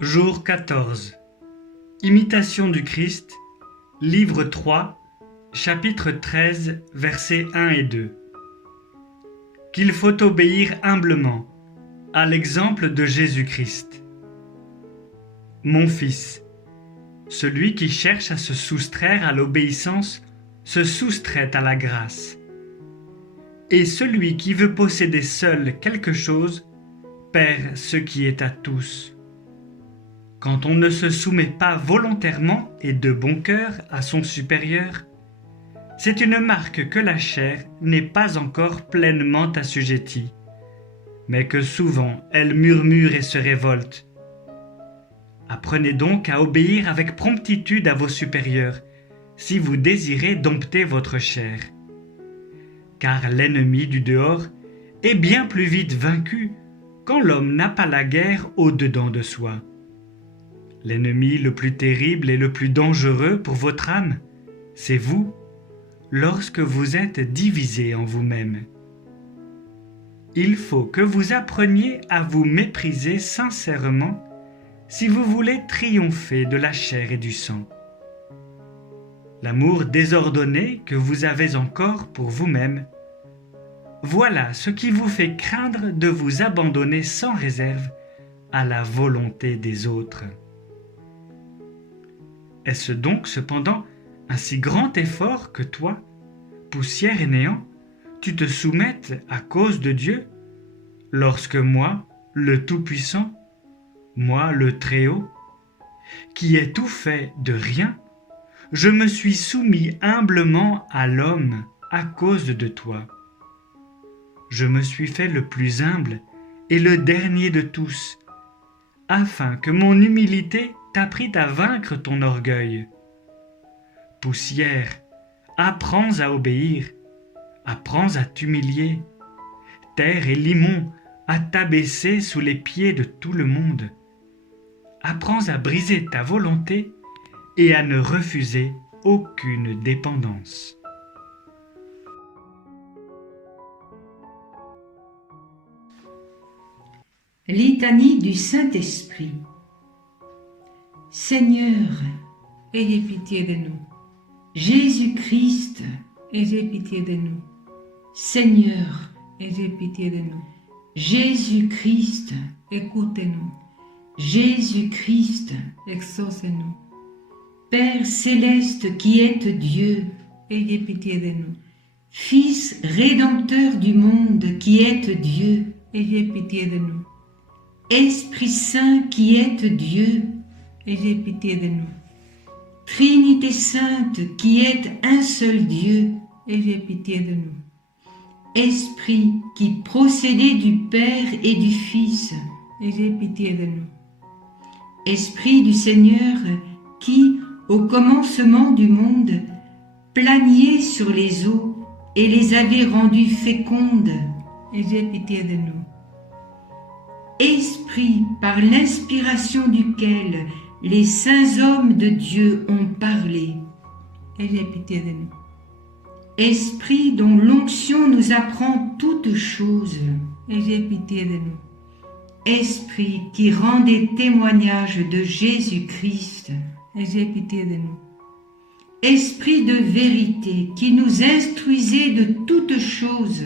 Jour 14. Imitation du Christ, livre 3, chapitre 13, versets 1 et 2. Qu'il faut obéir humblement, à l'exemple de Jésus-Christ. Mon fils, celui qui cherche à se soustraire à l'obéissance se soustrait à la grâce. Et celui qui veut posséder seul quelque chose perd ce qui est à tous. Quand on ne se soumet pas volontairement et de bon cœur à son supérieur, c'est une marque que la chair n'est pas encore pleinement assujettie, mais que souvent elle murmure et se révolte. Apprenez donc à obéir avec promptitude à vos supérieurs, si vous désirez dompter votre chair. Car l'ennemi du dehors est bien plus vite vaincu quand l'homme n'a pas la guerre au-dedans de soi. L'ennemi le plus terrible et le plus dangereux pour votre âme, c'est vous, lorsque vous êtes divisé en vous-même. Il faut que vous appreniez à vous mépriser sincèrement si vous voulez triompher de la chair et du sang. L'amour désordonné que vous avez encore pour vous-même, voilà ce qui vous fait craindre de vous abandonner sans réserve à la volonté des autres. Est-ce donc cependant un si grand effort que toi, poussière et néant, tu te soumettes à cause de Dieu, lorsque moi, le Tout-Puissant, moi le Très-Haut, qui ai tout fait de rien, je me suis soumis humblement à l'homme à cause de toi. Je me suis fait le plus humble et le dernier de tous, afin que mon humilité t'apprenne à vaincre ton orgueil. Poussière, apprends à obéir, apprends à t'humilier. Terre et limon, à t'abaisser sous les pieds de tout le monde. Apprends à briser ta volonté et à ne refuser aucune dépendance. Litanie du Saint-Esprit. Seigneur, ayez pitié de nous. Jésus-Christ, Ayez pitié de nous. Seigneur, Ayez pitié de nous. Jésus-Christ, Écoutez-nous. Jésus-Christ, Exaucez-nous. Père céleste qui êtes Dieu, Ayez pitié de nous. Fils rédempteur du monde qui êtes Dieu, Ayez pitié de nous. Esprit Saint qui êtes Dieu, Ayez pitié de nous. Trinité Sainte qui êtes un seul Dieu, Ayez pitié de nous. Esprit qui procédez du Père et du Fils, Ayez pitié de nous. Esprit du Seigneur qui, au commencement du monde, planiez sur les eaux et les avez rendues fécondes, Ayez pitié de nous. Esprit par l'inspiration duquel les saints hommes de Dieu ont parlé, Ayez pitié de nous. Esprit dont l'onction nous apprend toutes choses, Ayez pitié de nous. Esprit qui rendait témoignage de Jésus-Christ, Ayez pitié de nous. Esprit de vérité qui nous instruisait de toutes choses,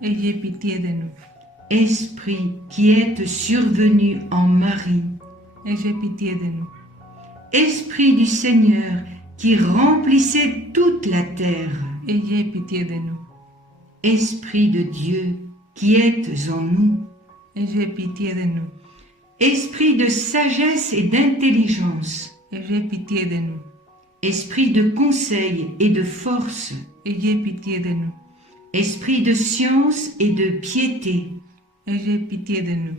Ayez pitié de nous. Esprit qui êtes survenu en Marie, Ayez pitié de nous. Esprit du Seigneur qui remplissait toute la terre, Ayez pitié de nous. Esprit de Dieu qui êtes en nous, Ayez pitié de nous. Esprit de sagesse et d'intelligence, Ayez pitié de nous. Esprit de conseil et de force, Ayez pitié de nous. Esprit de science et de piété, Ayez pitié de nous.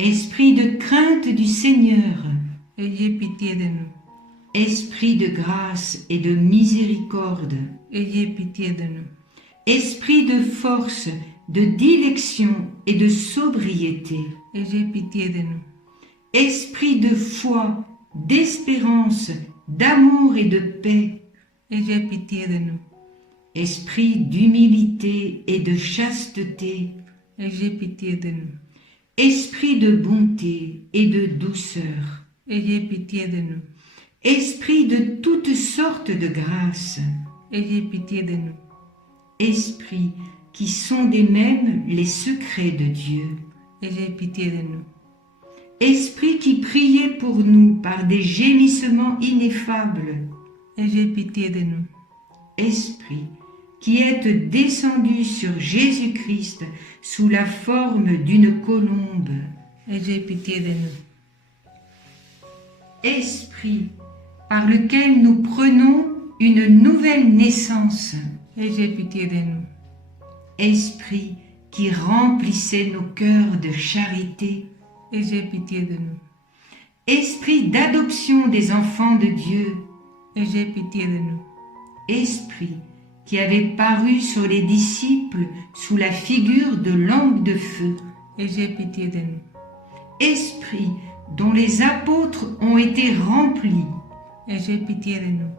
Esprit de crainte du Seigneur, Ayez pitié de nous. Esprit de grâce et de miséricorde, Ayez pitié de nous. Esprit de force, de dilection et de sobriété, Ayez pitié de nous. Esprit de foi, d'espérance, d'amour et de paix, Ayez pitié de nous. Esprit d'humilité et de chasteté, Ayez pitié de nous. esprit de bonté et de douceur, ayez pitié de nous. Esprit de toutes sortes de grâces, Ayez pitié de nous. Esprit qui sondez même les secrets de Dieu, Ayez pitié de nous. Esprit qui priez pour nous par des gémissements ineffables, Ayez pitié de nous. Esprit qui êtes descendu sur Jésus-Christ sous la forme d'une colombe, Ayez pitié de nous. Esprit par lequel nous prenons une nouvelle naissance, Ayez pitié de nous. Esprit qui remplissait nos cœurs de charité, Ayez pitié de nous. Esprit d'adoption des enfants de Dieu, Ayez pitié de nous. Esprit qui avait paru sur les disciples sous la figure de lampe de feu, Ayez pitié de nous. Esprit dont les apôtres ont été remplis, Ayez pitié de nous.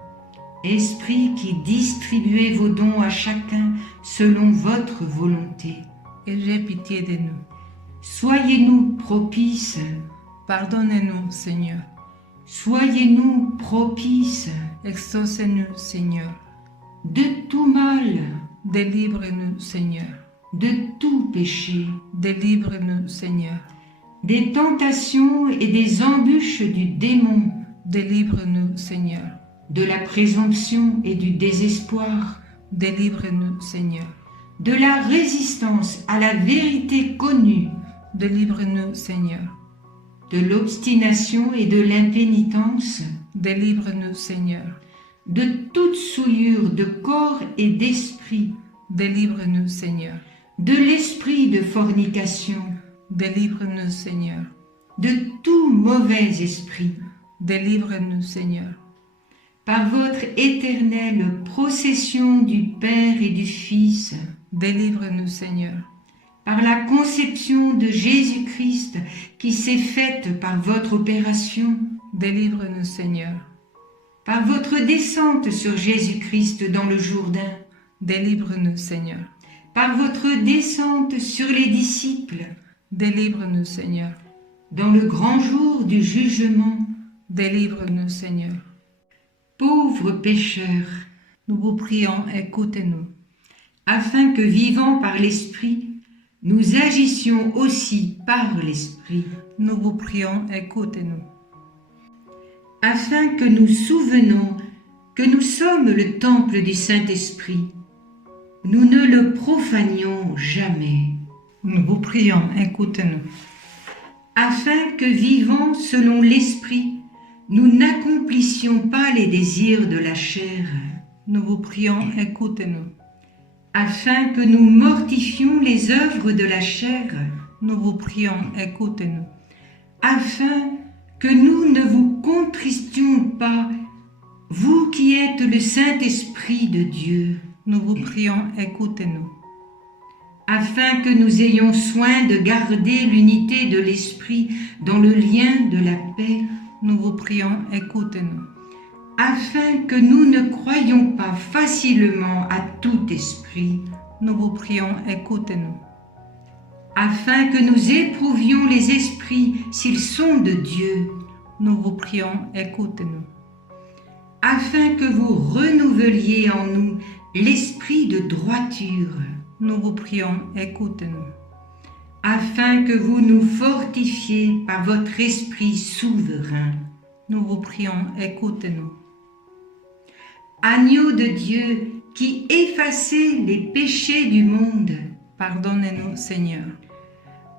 Esprit qui distribuez vos dons à chacun selon votre volonté. Ayez pitié de nous. Soyez-nous propices, Pardonnez-nous, Seigneur. soyez-nous propices Exaucez-nous, Seigneur. de tout mal, Délivre-nous, Seigneur. de tout péché, Délivre-nous, Seigneur. des tentations et des embûches du démon, Délivre-nous, Seigneur. de la présomption et du désespoir, Délivre-nous, Seigneur. de la résistance à la vérité connue, Délivre-nous, Seigneur. de l'obstination et de l'impénitence, Délivre-nous, Seigneur. de toute souillure de corps et d'esprit, Délivre-nous, Seigneur. de l'esprit de fornication, Délivre-nous, Seigneur. de tout mauvais esprit, Délivre-nous, Seigneur. par votre éternelle procession du Père et du Fils, Délivre-nous, Seigneur. par la conception de Jésus-Christ qui s'est faite par votre opération, Délivre-nous, Seigneur. par votre descente sur Jésus-Christ dans le Jourdain, Délivre-nous, Seigneur. par votre descente sur les disciples, Délivre-nous, Seigneur. dans le grand jour du jugement, Délivre-nous, Seigneur. pauvres pécheurs, Nous vous prions, écoutez-nous. afin que vivant par l'Esprit, nous agissions aussi par l'Esprit, Nous vous prions, écoutez-nous. afin que nous souvenons que nous sommes le temple du Saint-Esprit. Nous ne le profanions jamais, Nous vous prions, écoutez-nous. afin que vivant selon l'Esprit, nous n'accomplissions pas les désirs de la chair, Nous vous prions, écoutez-nous. afin que nous mortifions les œuvres de la chair, Nous vous prions, écoutez-nous. afin que nous ne vous contristions pas, vous qui êtes le Saint-Esprit de Dieu, Nous vous prions, écoutez-nous. afin que nous ayons soin de garder l'unité de l'Esprit dans le lien de la paix, Nous vous prions, écoutez-nous. afin que nous ne croyions pas facilement à tout esprit, Nous vous prions, écoutez-nous. afin que nous éprouvions les esprits s'ils sont de Dieu, Nous vous prions, écoutez-nous. afin que vous renouveliez en nous l'esprit de droiture, Nous vous prions, écoutez-nous. afin que vous nous fortifiez par votre esprit souverain. Nous vous prions, écoutez-nous. Agneau de Dieu qui effacez les péchés du monde, Pardonnez-nous, Seigneur.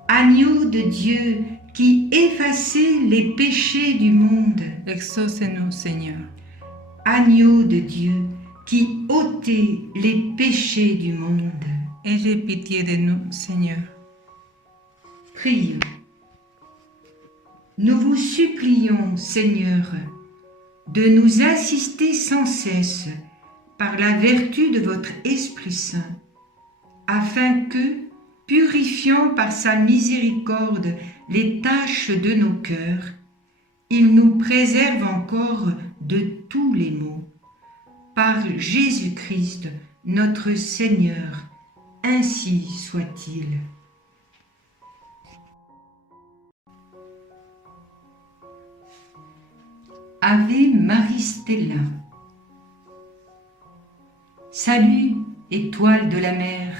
agneau de Dieu qui effacez les péchés du monde, Exaucez-nous, Seigneur. agneau de Dieu qui ôtez les péchés du monde. Ayez pitié de nous, Seigneur. Prions. Nous vous supplions, Seigneur, de nous assister sans cesse par la vertu de votre Esprit Saint, afin que, purifiant par sa miséricorde les taches de nos cœurs, il nous préserve encore de tous les maux. Par Jésus-Christ, notre Seigneur, ainsi soit-il. Ave Marie Stella. Salut, étoile de la mer,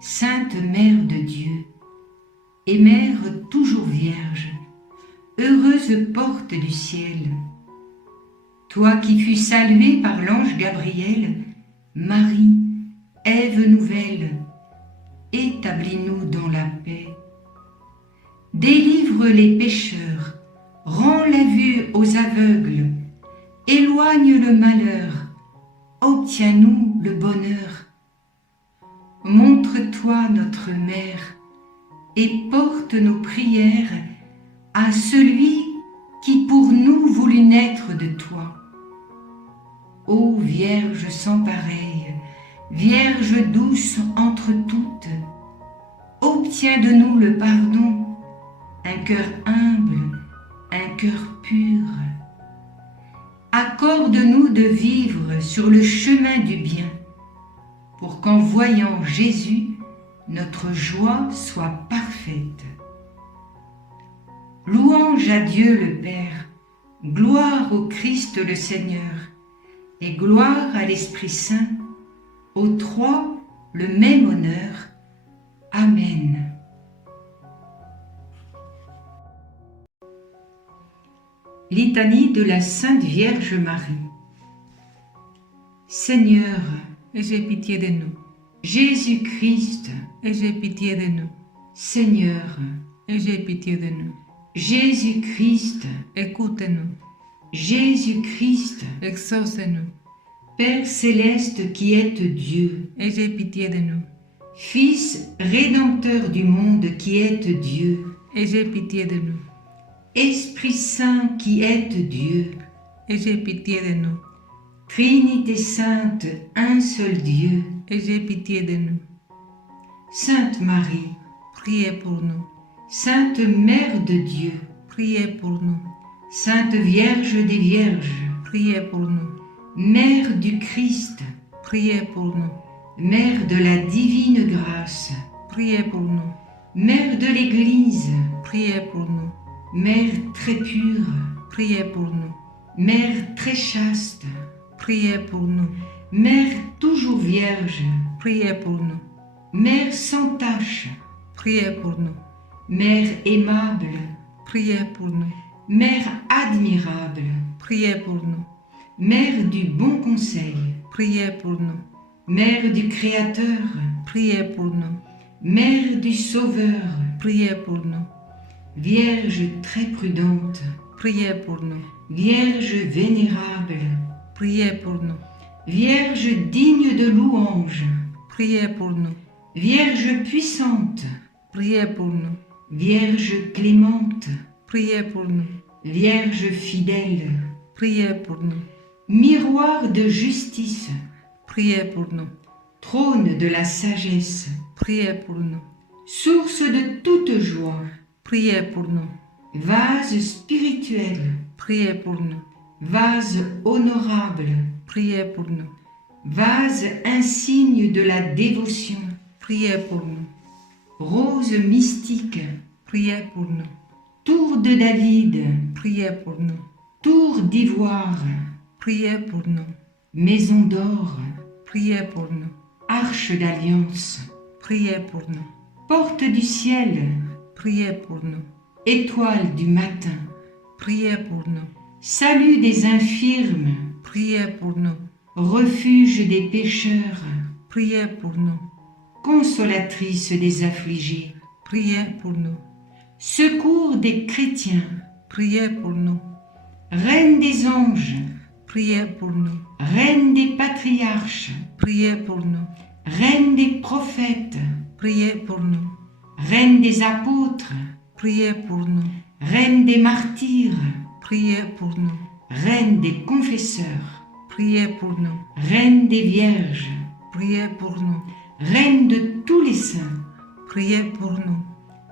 Sainte Mère de Dieu, et Mère toujours Vierge, heureuse porte du ciel. Toi qui fus saluée par l'ange Gabriel, Marie, Ève nouvelle, établis-nous dans la paix. Délivre les pécheurs, rends la vue aux aveugles, éloigne le malheur, obtiens-nous le bonheur. Montre-toi notre Mère et porte nos prières à celui qui pour nous voulut naître de toi. Ô Vierge sans pareille, Vierge douce entre toutes, obtiens de nous le pardon, un cœur humble, un cœur pur. Accorde-nous de vivre sur le chemin du bien, pour qu'en voyant Jésus, notre joie soit parfaite. Louange à Dieu le Père, gloire au Christ le Seigneur, et gloire à l'Esprit Saint, aux trois le même honneur. Amen. Litanie de la Sainte Vierge Marie. Seigneur, ayez pitié de nous. Jésus-Christ, Ayez pitié de nous. Seigneur, Ayez pitié de nous. Jésus-Christ, Écoutez-nous. Jésus-Christ, Exaucez-nous. Père céleste qui êtes Dieu, Ayez pitié de nous. Fils rédempteur du monde qui êtes Dieu, Ayez pitié de nous. Esprit Saint qui êtes Dieu, Ayez pitié de nous. Trinité sainte, un seul Dieu, Ayez pitié de nous. Sainte Marie, Priez pour nous. Sainte Mère de Dieu, Priez pour nous. Sainte Vierge des Vierges, Priez pour nous. Mère du Christ, Priez pour nous. Mère de la divine grâce, Priez pour nous. Mère de l'Église, Priez pour nous. Mère très pure, Priez pour nous. Mère très chaste, Priez pour nous. Mère toujours vierge, Priez pour nous. Mère sans tache, Priez pour nous. Mère aimable, Priez pour nous. Mère admirable, Priez pour nous. Mère du bon conseil, Priez pour nous. Mère du Créateur, Priez pour nous. Mère du Sauveur, Priez pour nous. Vierge très prudente, Priez pour nous. Vierge vénérable, Priez pour nous. Vierge digne de louange, Priez pour nous. Vierge puissante, Priez pour nous. Vierge clémente, Priez pour nous. Vierge fidèle, Priez pour nous. miroir de justice, Priez pour nous. trône de la sagesse, Priez pour nous. source de toute joie, Priez pour nous. vase spirituel, Priez pour nous. vase honorable, Priez pour nous. vase insigne de la dévotion, Priez pour nous. rose mystique, Priez pour nous. tour de David, Priez pour nous. tour d'ivoire, Priez pour nous. maison d'or, Priez pour nous. arche d'alliance, Priez pour nous. porte du ciel, Priez pour nous. étoile du matin, Priez pour nous. salut des infirmes, Priez pour nous. refuge des pécheurs, Priez pour nous. consolatrice des affligés, Priez pour nous. secours des chrétiens, Priez pour nous. reine des anges, Priez pour nous. reine des patriarches, Priez pour nous. reine des prophètes, Priez pour nous. reine des apôtres, Priez pour nous. reine des martyrs, Priez pour nous. reine des confesseurs, Priez pour nous. reine des vierges, Priez pour nous. reine de tous les saints, Priez pour nous.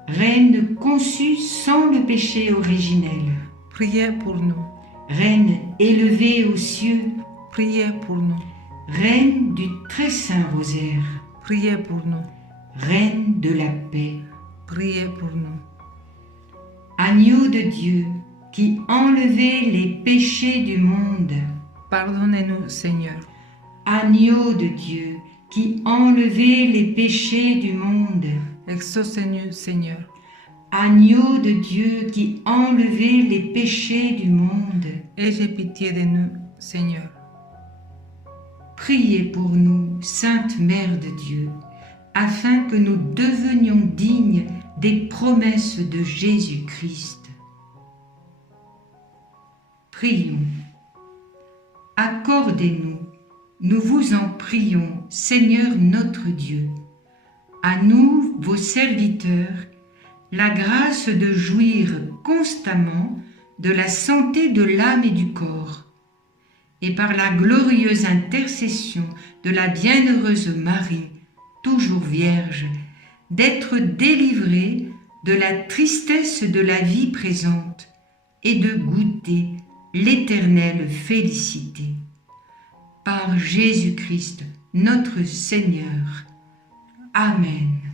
reine conçue sans le péché originel, Priez pour nous. reine élevée aux cieux, Priez pour nous. reine du très saint rosaire, Priez pour nous. reine de la paix, Priez pour nous. agneau de Dieu, qui enlevez les péchés du monde. Pardonnez-nous, Seigneur. Agneau de Dieu, qui enlevez les péchés du monde. Exaucez-nous, Seigneur. Agneau de Dieu, qui enlevez les péchés du monde. Ayez pitié de nous, Seigneur. Priez pour nous, Sainte Mère de Dieu, afin que nous devenions dignes des promesses de Jésus-Christ. Prions. Accordez-nous, nous vous en prions, Seigneur notre Dieu, à nous, vos serviteurs, la grâce de jouir constamment de la santé de l'âme et du corps, et par la glorieuse intercession de la bienheureuse Marie, toujours vierge, d'être délivrés de la tristesse de la vie présente et de goûter l'éternelle félicité. Par Jésus-Christ, notre Seigneur. Amen.